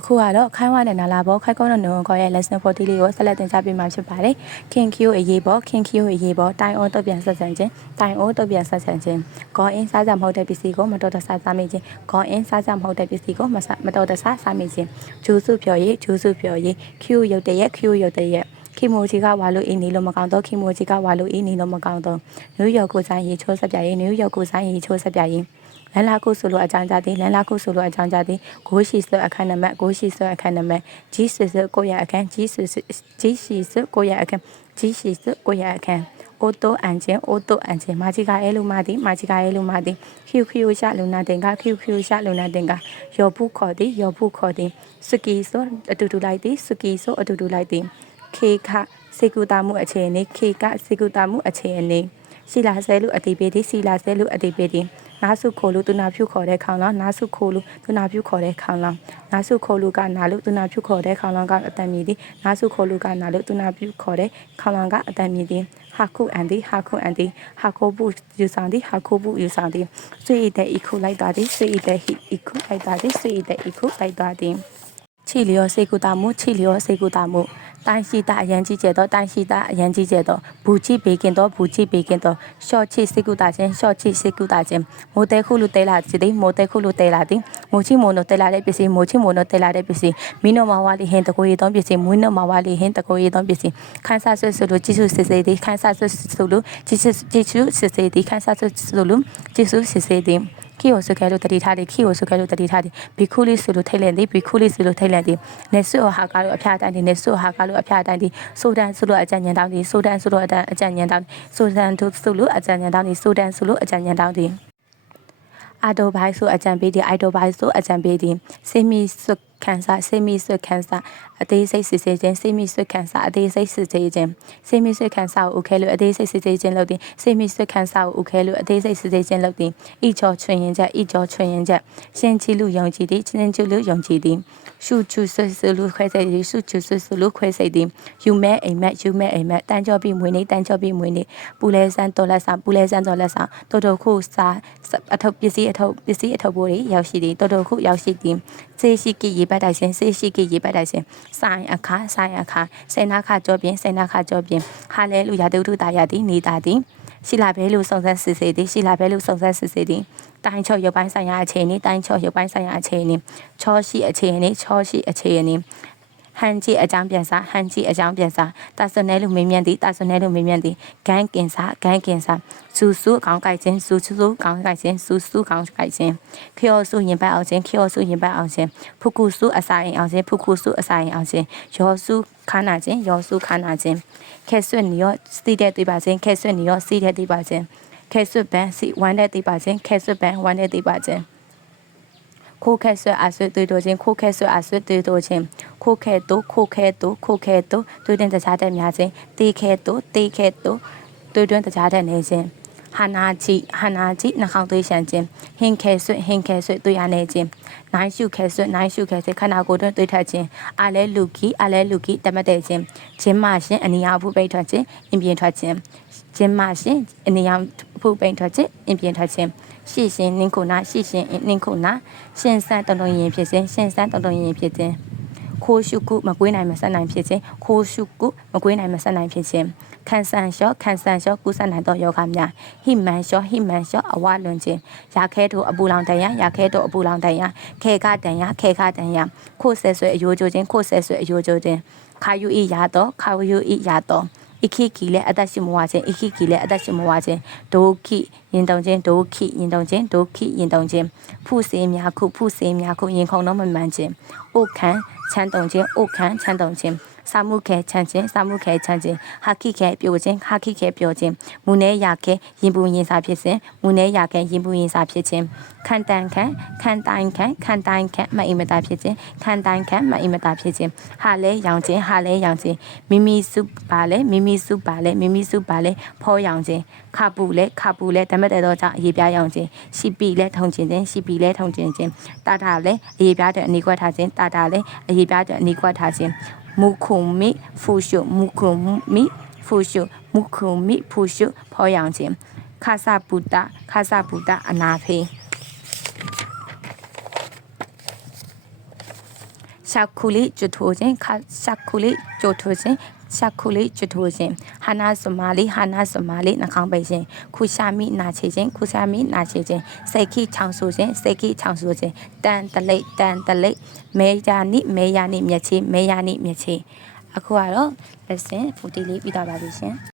အခုကတော့ခိုင်းဝနဲ့နာလာဘောခိုက်ကုန်းတဲ့နုံခေါ်ရဲ့ lesson 40လေးကိုဆက်လက်တင်ပြပေးမှာဖြစ်ပါတယ်ခင်ခီယိုအရေးပေါ်ခင်ခီယိုအရေးပေါ်တိုင်အောတော့ပြန်ဆက်ဆံခြင်းတိုင်အောတော့ပြန်ဆက်ဆံခြင်းခေါ်အင်းစားကြမဟုတ်တဲ့ပစ္စည်းကိုမတော်တဆစားမိခြင်းခေါ်အင်းစားကြမဟုတ်တဲ့ပစ္စည်းကိုမတော်တဆစားမိခြင်းဂျူးစုပြော်ရေးဂျူးစုပြော်ရေးခီယိုရုပ်တရက်ခီယိုရုပ်တရက်ခီမိုဂျီကဝါလို့အင်းနေလို့မကောင်းတော့ခီမိုဂျီကဝါလို့အင်းနေလို့မကောင်းတော့နယူးယောက်ကိုဆိုင်ရေချိုးဆက်ပြရေးနယူးယောက်ကိုဆိုင်ရေချိုးဆက်ပြရေး လန်လာကုဆိုလိုအကြောင်းကြသည်လန်လာကုဆိုလိုအကြောင်းကြသည်ဂိုးရှိဆွအခန်းနံပါတ်ဂိုးရှိဆွအခန်းနံပါတ်ဂျီဆွဆွကိုရအခန်းဂျီဆွဂျီရှိဆွကိုရအခန်းဂျီရှိဆွကိုရအခန်းအိုတိုအန်ချင်းအိုတိုအန်ချင်းမာဂျီကာအဲလူမာတီမာဂျီကာအဲလူမာတီခီယူခီယူရှာလူနာတင်ကခီယူခီယူရှာလူနာတင်ကယောဘူးခေါ်သည်ယောဘူးခေါ်သည်စကီဆိုအတူတူလိုက်သည်စကီဆိုအတူတူလိုက်သည်ခေခစေကူတာမှုအခြေအနေခေကစေကူတာမှုအခြေအနေရှိလာဆဲလူအတိပေးသည်စီလာဆဲလူအတိပေးသည် နာစုခိုလူသူနာဖြူခေါ်တဲ့ခေါင်းလောင်းနာစုခိုလူသူနာဖြူခေါ်တဲ့ခေါင်းလောင်းနာစုခိုလူကနာလူသူနာဖြူခေါ်တဲ့ခေါင်းလောင်းကအတန်မြည်သည်နာစုခိုလူကနာလူသူနာဖြူခေါ်တဲ့ခေါင်းလောင်းကအတန်မြည်သည်ဟာခုအန်ဒီဟာခုအန်ဒီဟာခိုဘူးယူဆောင်သည်ဟာခိုဘူးယူဆောင်သည်ဆွေတဲ့ဤခုလိုက်တာသည်ဆွေတဲ့ဟိဤခုလိုက်တာသည်ဆွေတဲ့ဤခုလိုက်တာသည်ချီလျောစေကူတာမှုချီလျောစေကူတာမှု တိုင်းရှိတာအရန်ကြီးကျဲတော့တိုင်းရှိတာအရန်ကြီးကျဲတော့ဘူချိဘေကင်တော့ဘူချိဘေကင်တော့ရှော့ချိစေကူတာချင်းရှော့ချိစေကူတာချင်းမိုတဲခုလူတဲလာစီတဲ့မိုတဲခုလူတဲလာတဲ့မိုချိမိုနိုတဲလာတဲ့ပစ္စည်းမိုချိမိုနိုတဲလာတဲ့ပစ္စည်းမင်းတော်မဝါလီဟင်းတကိုရီတော့ပစ္စည်းမွေးတော်မဝါလီဟင်းတကိုရီတော့ပစ္စည်းခန်းဆဆွဆွလို့ជីစုစစ်စေးတဲ့ခန်းဆဆွဆွလို့ជីစုជីစုစစ်စေးတဲ့ခန်းဆဆွဆွလို့ជីစုစစ်စေးတဲ့ ခီယိုဆုခဲလို့တတိထားတယ်ခီယိုဆုခဲလို့တတိထားတယ်ဘီခုလေးဆိုလို့ထိတ်လန့်တယ်ဘီခုလေးဆိုလို့ထိတ်လန့်တယ်နေဆွဟာကားလို့အဖျားတိုင်းတယ်နေဆွဟာကားလို့အဖျားတိုင်းတယ်ဆိုဒန်ဆိုလို့အကြံဉာဏ်တောင်းတယ်ဆိုဒန်ဆိုလို့အကြံဉာဏ်တောင်းဆိုဒန်ဆိုလို့အကြံဉာဏ်တောင်းတယ်ဆိုဒန်ဆိုလို့အကြံဉာဏ်တောင်းတယ် အာတိုဘိုင်းဆိုအကြံပေးတယ်အိုတိုဘိုင်းဆိုအကြံပေးတယ်စေမီဆွခန်းစားစေမီဆွခန်းစားအသေးစိတ်စစ်ဆေးခြင်းစေမီဆွခန်းစားအသေးစိတ်စစ်ဆေးခြင်းစေမီဆွခန်းစားကိုဥခဲလို့အသေးစိတ်စစ်ဆေးခြင်းလုပ်သည်စေမီဆွခန်းစားကိုဥခဲလို့အသေးစိတ်စစ်ဆေးခြင်းလုပ်သည်ဤချောချွင်ရင်ချက်ဤချောချွင်ရင်ချက်ရှင်ချီလူယုံကြည်သည်ရှင်ချီလူယုံကြည်သည် ရှုချူဆွဆွလူခွဲစိတ်သည်ရှုချူဆွဆွလူခွဲစိတ်သည်ယူမဲအိမ်မက်ယူမဲအိမ်မက်တန်းကြောပြီးမွေနေတန်းကြောပြီးမွေနေပူလဲဆန်းတော်လက်ဆောင်ပူလဲဆန်းတော်လက်ဆောင်တော်တော်ခုစားအထုပ်ပစ္စည်းအထုပ်ပစ္စည်းအထုပ်ဘိုးတွေရောက်ရှိသည်တော်တော်ခုရောက်ရှိသည်စေရှိကိရေပတ်တိုက်ရှင်စေရှိကိရေပတ်တိုက်ရှင်ဆိုင်အခါဆိုင်အခါစေနာခကြောပြင်စေနာခကြောပြင်ဟာလဲလူရတုထုတာရသည်နေတာသည် ရှိလာဘဲလို့စုံစမ်းစစ်ဆေးသည်ရှိလာဘဲလို့စုံစမ်းစစ်ဆေးသည်တိုင်းချော့ရုပ်ပိုင်းဆိုင်ရာအခြေအနေတိုင်းချော့ရုပ်ပိုင်းဆိုင်ရာအခြေအနေချောရှိအခြေအနေချောရှိအခြေအနေ ဟန်ကြီးအကြောင်းပြန်စားဟန်ကြီးအကြောင်းပြန်စားတာဆွနယ်လို့မေးမြန်းသည်တာဆွနယ်လို့မေးမြန်းသည်ဂန်းကင်စားဂန်းကင်စားစူစူခေါင်းကိုက်ခြင်းစူစူခေါင်းကိုက်ခြင်းစူစူခေါင်းကိုက်ခြင်းခေောစုရင်ပတ်အောင်ခြင်းခေောစုရင်ပတ်အောင်ခြင်းဖုကုစုအစာရင်အောင်ခြင်းဖုကုစုအစာရင်အောင်ခြင်းယောစုခါနာခြင်းယောစုခါနာခြင်းခဲဆွနီရောစီတဲ့တွေ့ပါခြင်းခဲဆွနီရောစီတဲ့တွေ့ပါခြင်းခဲဆွဘန်စီဝမ်းတဲ့တွေ့ပါခြင်းခဲဆွဘန်ဝမ်းတဲ့တွေ့ပါခြင်း ခိုးခဲဆွအဆွတွေ့တော်ခြင်းခိုးခဲဆွအဆွတွေ့တော်ခြင်းခိုးခဲတို့ခိုးခဲတို့ခိုးခဲတို့တွေ့တဲ့တခြားတဲ့များခြင်းတေးခဲတို့တေးခဲတို့တွေ့တဲ့တခြားတဲ့နေခြင်းဟာနာကြည့်ဟာနာကြည့်နှာခေါင်းသွေးရှမ်းခြင်းဟင်ခဲဆွဟင်ခဲဆွတွေ့ရနေခြင်းနိုင်ရှုခဲဆွနိုင်ရှုခဲဆွခန္ဓာကိုယ်တွင်တွေ့ထခြင်းအာလဲလူကီအာလဲလူကီတမတ်တဲ့ခြင်းဂျင်းမရှင်အနိယဖုပိတ်ထွက်ခြင်းအင်ပြင်းထွက်ခြင်းဂျင်းမရှင်အနိယဖုပိတ်ထွက်ခြင်းအင်ပြင်းထွက်ခြင်း ရှေ့ရှင်နင်းခုနာရှေ့ရှင်နင်းခုနာရှင်ဆန်းတုံတုံရင်ဖြစ်ခြင်းရှင်ဆန်းတုံတုံရင်ဖြစ်ခြင်းခိုးရှုကုမကွေးနိုင်မဆက်နိုင်ဖြစ်ခြင်းခိုးရှုကုမကွေးနိုင်မဆက်နိုင်ဖြစ်ခြင်းခံဆန်လျှော့ခံဆန်လျှော့ကုသနိုင်သောယောဂများဟိမန်လျှော့ဟိမန်လျှော့အဝလွန်ခြင်းရာခဲတို့အပူလောင်တန်ရရာခဲတို့အပူလောင်တန်ရခေခတန်ရခေခတန်ရခိုးဆဲဆွဲအယိုးကျိုးခြင်းခိုးဆဲဆွဲအယိုးကျိုးခြင်းခါယူဤရတော့ခါယူဤရတော့ဣ ခိကီလည်းအသက်ရှင်မဝခြင်းဣခိကီလည်းအသက်ရှင်မဝခြင်းဒိုခိရင်တုံခြင်းဒိုခိရင်တုံခြင်းဒိုခိရင်တုံခြင်းဖုစေးများခုဖုစေးများခုရင်ခုံတော့မမှန်ခြင်းအိုခံချမ်းတုံခြင်းအိုခံချမ်းတုံခြင်း စာမှုခဲချမ်းခြင်းစာမှုခဲချမ်းခြင်းဟာခိခဲပြိုခြင်းဟာခိခဲပြိုခြင်းမူနေရခဲရင်ပူရင်စာဖြစ်ခြင်းမူနေရခဲရင်ပူရင်စာဖြစ်ခြင်းခံတန်ခံခံတိုင်းခံခံတိုင်းခံမအိမ်မတာဖြစ်ခြင်းခံတိုင်းခံမအိမ်မတာဖြစ်ခြင်းဟာလဲရောင်ခြင်းဟာလဲရောင်ခြင်းမိမိစုပါလဲမိမိစုပါလဲမိမိစုပါလဲဖောရောင်ခြင်းခပူလဲခပူလဲဓမ္မတဲ့တော့ကြောင့်အရေးပြားရောင်ခြင်းရှိပီလဲထုံခြင်းခြင်းရှိပီလဲထုံခြင်းခြင်းတာတာလဲအရေးပြားတဲ့အနိကွက်ထားခြင်းတာတာလဲအရေးပြားတဲ့အနိကွက်ထားခြင်း မုခုံမိဖူရှုမုခုံမိဖူရှုမုခုံမိဖူရှုဖောရောင်ခြင်းခါသပုတ္တခါသပုတ္တအနာဖေရှရှာခုလေးကျွတ်ထိုးခြင်းခါရှာခုလေးကြိုထိုးခြင်း ရှာခုလေးကျွတ်ထိုးခြင်းဟာနာစမာလေးဟာနာစမာလေးနှာခေါင်းပိတ်ခြင်းခူရှာမိနာချေခြင်းခူရှာမိနာချေခြင်းစိတ်ခိချောင်ဆူခြင်းစိတ်ခိချောင်ဆူခြင်းတန်တလိတ်တန်တလိတ်မဲယာနိမဲယာနိမျက်ချေမဲယာနိမျက်ချေအခုကတော့ lesson 40လေးပြီးသွားပါပြီရှင်